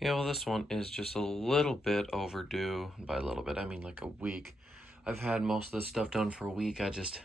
Yeah, well, this one is just a little bit overdue. By a little bit, I mean like a week. I've had most of this stuff done for a week. I just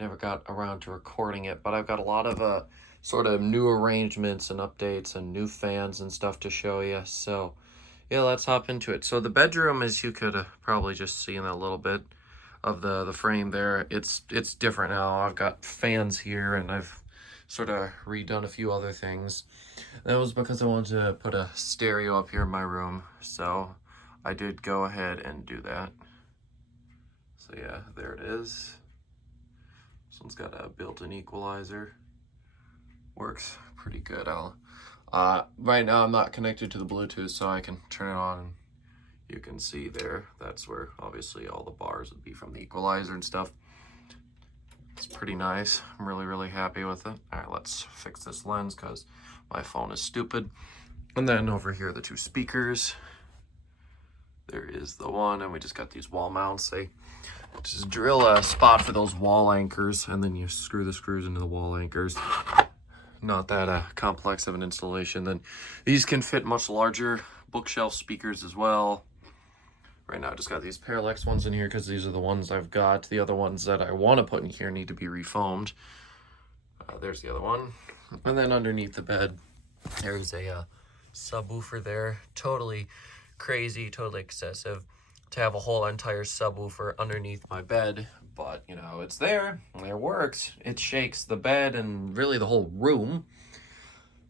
never got around to recording it. But I've got a lot of sort of new arrangements and updates and new fans and stuff to show you. So yeah, let's hop into it. So the bedroom, as you could probably just see in that little bit of the frame there, it's different now. I've got fans here, and I've sort of redone a few other things. That was because I wanted to put a stereo up here in my room, so I did go ahead and do that. So yeah, there it is. This one's got a built-in equalizer. Works pretty good. Right now I'm not connected to the Bluetooth, so I can turn it on and you can see there. That's where obviously all the bars would be from the equalizer and stuff. It's pretty nice. I'm really happy with it. All right, let's fix this lens because my phone is stupid. And then over here, the two speakers. There is the one, and we just got these wall mounts. They just drill a spot for those wall anchors, and then you screw the screws into the wall anchors. Not that complex of an installation. Then these can fit much larger bookshelf speakers as well. Right now I just got these Parallax ones in here because these are the ones I've got. The other ones that I want to put in here need to be refoamed. There's the other one. And then underneath the bed, there's a subwoofer there. Totally crazy, totally excessive to have a whole entire subwoofer underneath my bed. But, you know, it's there. It works. It shakes the bed and really the whole room.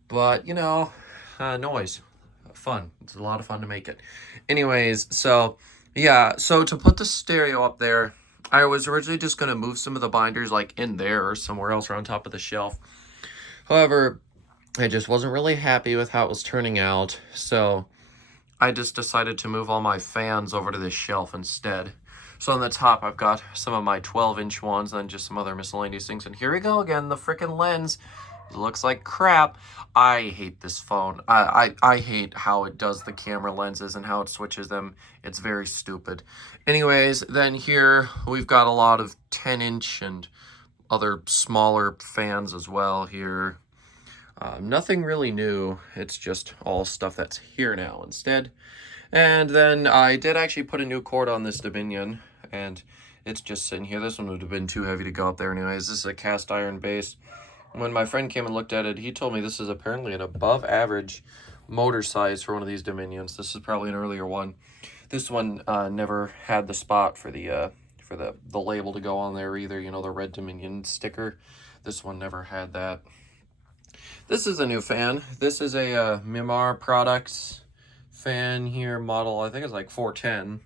But, you know, noise. Fun. It's a lot of fun to make it. Anyways, so yeah, so to put the stereo up there, I was originally just going to move some of the binders like in there or somewhere else or on top of the shelf. However, I just wasn't really happy with how it was turning out, so I just decided to move all my fans over to this shelf instead. So on the top, I've got some of my 12-inch ones and then just some other miscellaneous things. And here we go again, the freaking lens. It looks like crap. I hate this phone. I hate how it does the camera lenses and how it switches them. It's very stupid. Anyways, then here we've got a lot of 10-inch and other smaller fans as well here. Nothing really new. It's just all stuff that's here now instead. And then I did actually put a new cord on this Dominion, and it's just sitting here. This one would have been too heavy to go up there anyways. This is a cast iron base. When my friend came and looked at it, he told me this is apparently an above average motor size for one of these Dominions. This is probably an earlier one. This one never had the spot for the label to go on there either, you know, the red Dominion sticker. This one never had that. This is a new fan. This is a Mimar Products fan here, model, I think it's like 410.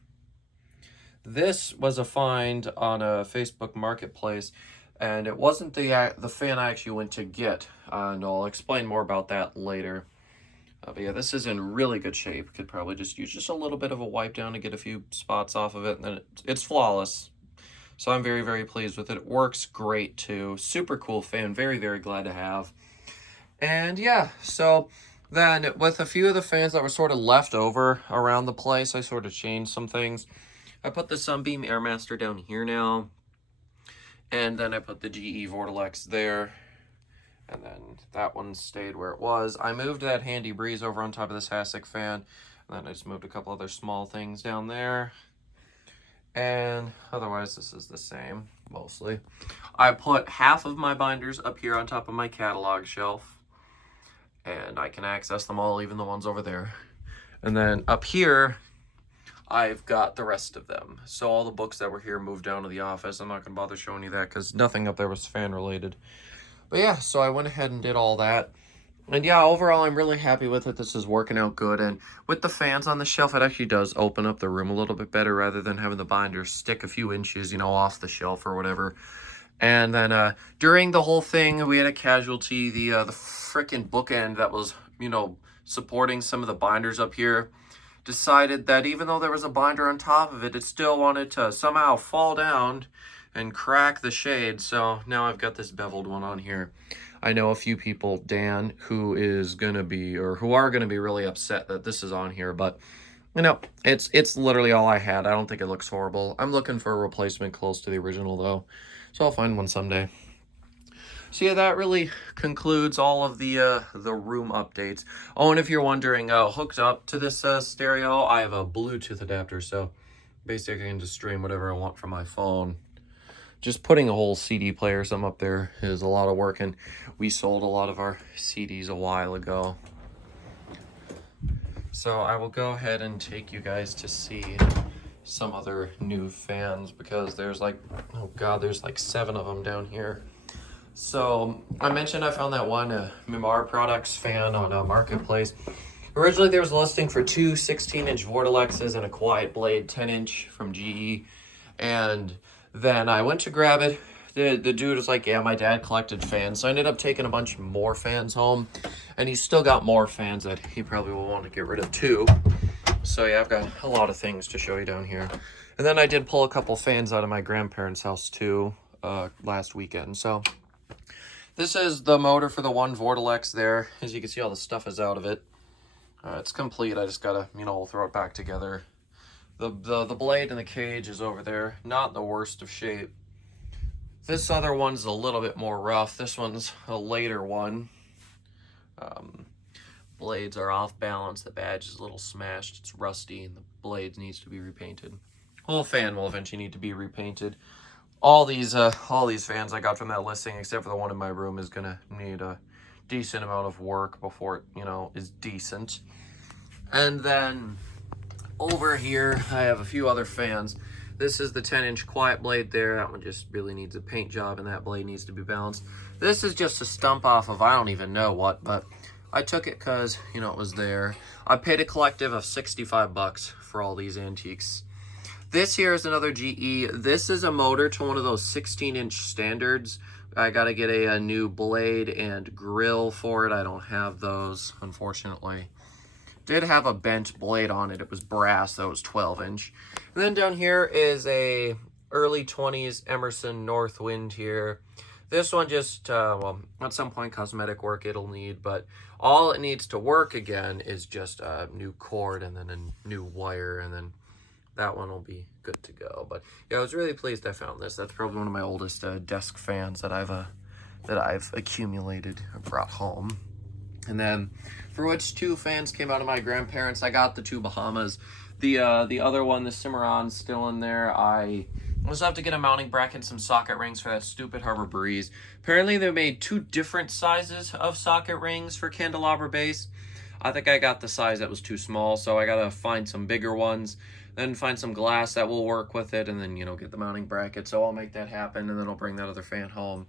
This was a find on a Facebook Marketplace, and it wasn't the fan I actually went to get, and I'll explain more about that later. But yeah, this is in really good shape. Could probably just use just a little bit of a wipe down to get a few spots off of it, and then it's flawless. So I'm very pleased with it. It works great too. Super cool fan. Very glad to have. And yeah, so then with a few of the fans that were sort of left over around the place, I sort of changed some things. I put the Sunbeam Airmaster down here now. And then I put the GE Vortilex there. And then that one stayed where it was. I moved that Handy Breeze over on top of this Hasek fan. And then I just moved a couple other small things down there. And otherwise, this is the same, mostly. I put half of my binders up here on top of my catalog shelf. And I can access them all, even the ones over there. And then up here, I've got the rest of them. So all the books that were here moved down to the office. I'm not going to bother showing you that because nothing up there was fan related. But yeah, so I went ahead and did all that. And yeah, overall, I'm really happy with it. This is working out good. And with the fans on the shelf, it actually does open up the room a little bit better rather than having the binders stick a few inches, you know, off the shelf or whatever. And then during the whole thing, we had a casualty. The frickin' bookend that was, you know, supporting some of the binders up here decided that even though there was a binder on top of it, it still wanted to somehow fall down and crack the shade. So now I've got this beveled one on here. I know a few people, Dan, who are going to be really upset that this is on here, but you know, it's literally all I had. I don't think it looks horrible. I'm looking for a replacement close to the original though, so I'll find one someday. So yeah, that really concludes all of the room updates. Oh, and if you're wondering, hooked up to this stereo, I have a Bluetooth adapter, so basically I can just stream whatever I want from my phone. Just putting a whole CD player or something up there is a lot of work, and we sold a lot of our CDs a while ago. So I will go ahead and take you guys to see some other new fans, because there's like, oh god, there's like 7 of them down here. So I mentioned I found that one Mimar Products fan on a marketplace. Originally there was a listing for 2 16-inch Vortelexes and a Quiet Blade 10-inch from GE, and then I went to grab it. The dude was like, yeah, my dad collected fans. So I ended up taking a bunch more fans home, and he's still got more fans that he probably will want to get rid of too. So yeah, I've got a lot of things to show you down here. And then I did pull a couple fans out of my grandparents' house too last weekend. So this is the motor for the one Vortelex there. As you can see, all the stuff is out of it. It's complete. I just gotta, throw it back together. The blade and the cage is over there. Not the worst of shape. This other one's a little bit more rough. This one's a later one. Blades are off balance. The badge is a little smashed. It's rusty, and the blades needs to be repainted. Whole fan will eventually need to be repainted. All these fans I got from that listing, except for the one in my room, is gonna need a decent amount of work before it, is decent. And then over here, I have a few other fans. This is the 10-inch Quiet Blade there. That one just really needs a paint job, and that blade needs to be balanced. This is just a stump off of I don't even know what, but I took it because, it was there. I paid a collective of 65 bucks for all these antiques. This here is another GE. This is a motor to one of those 16-inch standards. I got to get a new blade and grill for it. I don't have those, unfortunately. Did have a bent blade on it. It was brass, that was 12-inch. And then down here is a early 20s Emerson Northwind here. This one just, well, at some point cosmetic work it'll need, but all it needs to work again is just a new cord and then a new wire, and then that one will be good to go. But yeah, I was really pleased I found this. That's probably one of my oldest desk fans that I've accumulated or brought home. And then for which 2 fans came out of my grandparents, I got the 2 Bahamas. The other one, the Cimarron's still in there. I also have to get a mounting bracket and some socket rings for that stupid Harbor Breeze. Apparently they made 2 different sizes of socket rings for candelabra base. I think I got the size that was too small, so I gotta find some bigger ones, then find some glass that will work with it, and then, get the mounting bracket. So I'll make that happen, and then I'll bring that other fan home.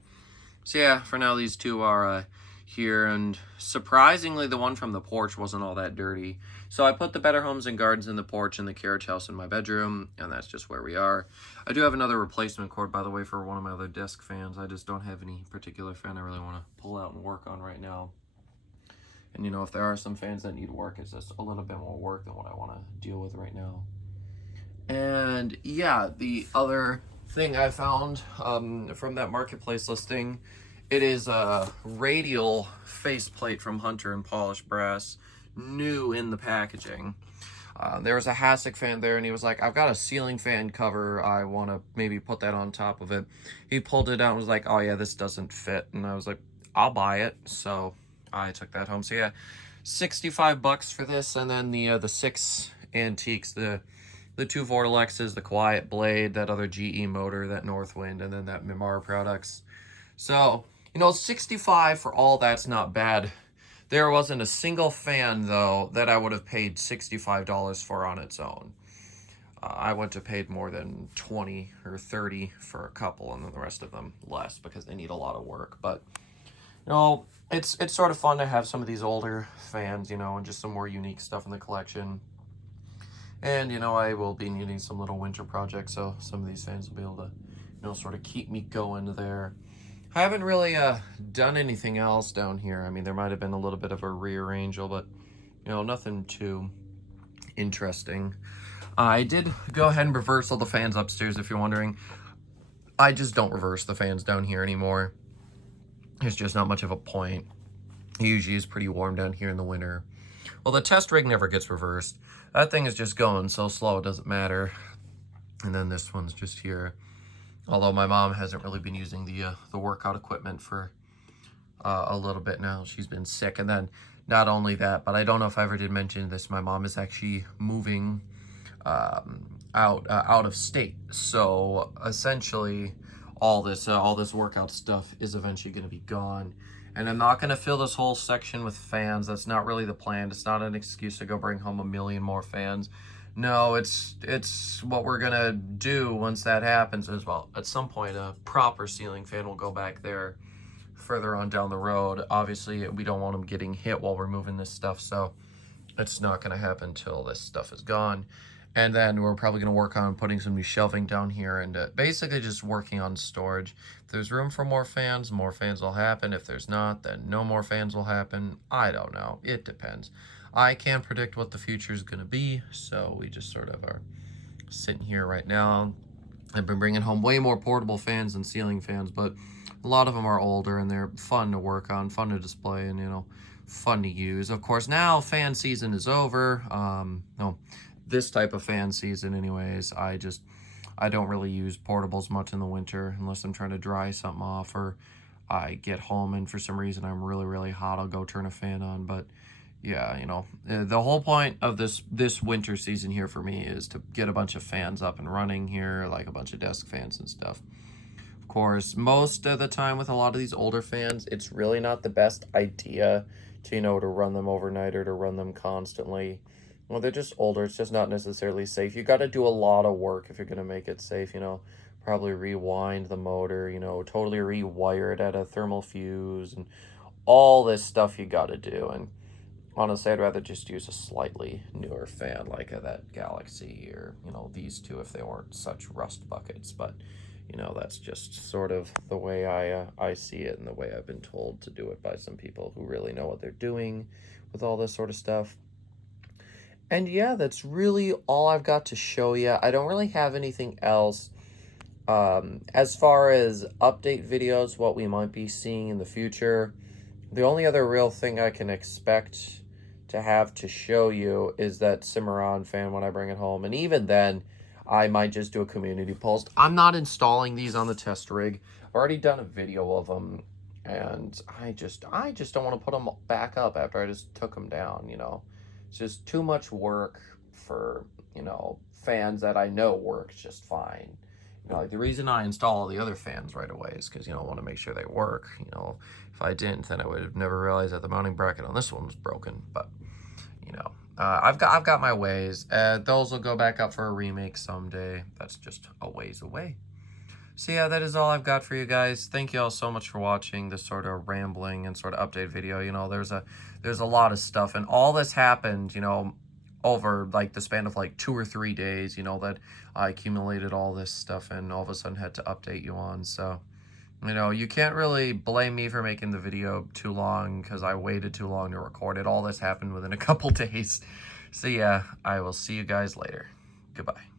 So yeah, for now these 2 are here, and surprisingly the one from the porch wasn't all that dirty. So I put the Better Homes and Gardens in the porch and the carriage house in my bedroom, and that's just where we are. I do have another replacement cord, by the way, for one of my other desk fans. I just don't have any particular fan I really want to pull out and work on right now. And if there are some fans that need work, it's just a little bit more work than what I want to deal with right now. And yeah, the other thing I found from that marketplace listing, it is a radial faceplate from Hunter and Polished Brass, new in the packaging. There was a Hasek fan there, and he was like, I've got a ceiling fan cover. I want to maybe put that on top of it. He pulled it out and was like, oh yeah, this doesn't fit. And I was like, I'll buy it. So I took that home. So yeah, 65 bucks for this. And then the 6 antiques, the 2 Vortelexes, the Quiet Blade, that other GE motor, that Northwind, and then that Mimar Products. So, 65 for all that's not bad. There wasn't a single fan, though, that I would have paid $65 for on its own. I went to paid more than 20 or 30 for a couple, and then the rest of them less because they need a lot of work. But, it's sort of fun to have some of these older fans, and just some more unique stuff in the collection. And, I will be needing some little winter projects, so some of these fans will be able to, sort of keep me going there. I haven't really done anything else down here. I mean, there might have been a little bit of a rearrangel, but, nothing too interesting. I did go ahead and reverse all the fans upstairs, if you're wondering. I just don't reverse the fans down here anymore. There's just not much of a point. It usually is pretty warm down here in the winter. Well, the test rig never gets reversed. That thing is just going so slow, it doesn't matter. And then this one's just here. Although my mom hasn't really been using the workout equipment for a little bit now. She's been sick. And then not only that, but I don't know if I ever did mention this, my mom is actually moving out of state. So essentially all this workout stuff is eventually going to be gone. And I'm not going to fill this whole section with fans. That's not really the plan. It's not an excuse to go bring home 1,000,000 more fans. No, it's what we're going to do once that happens as well. At some point, a proper ceiling fan will go back there further on down the road. Obviously, we don't want them getting hit while we're moving this stuff, so it's not going to happen until this stuff is gone. And then we're probably going to work on putting some new shelving down here and basically just working on storage. If there's room for more fans will happen. If there's not, then no more fans will happen. I don't know. It depends. I can't predict what the future is going to be, so we just sort of are sitting here right now. I've been bringing home way more portable fans than ceiling fans, but a lot of them are older and they're fun to work on, fun to display, and, you know, fun to use. Of course, now fan season is over. No, this type of fan season anyways. I don't really use portables much in the winter unless I'm trying to dry something off or I get home and for some reason I'm really, really hot. I'll go turn a fan on. But yeah, you know, the whole point of this winter season here for me is to get a bunch of fans up and running here, like a bunch of desk fans and stuff. Of course, most of the time with a lot of these older fans, it's really not the best idea to, you know, to run them overnight or to run them constantly. Well, they're just older. It's just not necessarily safe. You got to do a lot of work if you're going to make it safe, you know. Probably rewind the motor, you know, totally rewire it at a thermal fuse and all this stuff you got to do. And honestly, I'd rather just use a slightly newer fan like that Galaxy or, you know, these two if they weren't such rust buckets. But, you know, that's just sort of the way I see it and the way I've been told to do it by some people who really know what they're doing with all this sort of stuff. And yeah, that's really all I've got to show you. I don't really have anything else. As far as update videos, what we might be seeing in the future, the only other real thing I can expect to have to show you is that Cimarron fan when I bring it home. And even then, I might just do a community post. I'm not installing these on the test rig. I've already done a video of them. And I just don't want to put them back up after I just took them down, you know. It's just too much work for, you know, fans that I know work just fine. You know, like the reason I install all the other fans right away is because, you know, I want to make sure they work. You know, if I didn't, then I would have never realized that the mounting bracket on this one was broken. But, you know, I've got my ways. Those will go back up for a remake someday. That's just a ways away. So yeah, that is all I've got for you guys. Thank you all so much for watching this sort of rambling and sort of update video. You know, there's a lot of stuff, and all this happened, you know, over like the span of like 2 or 3 days, you know, that I accumulated all this stuff and all of a sudden had to update you on. So, you know, you can't really blame me for making the video too long because I waited too long to record it. All this happened within a couple days. So yeah, I will see you guys later. Goodbye.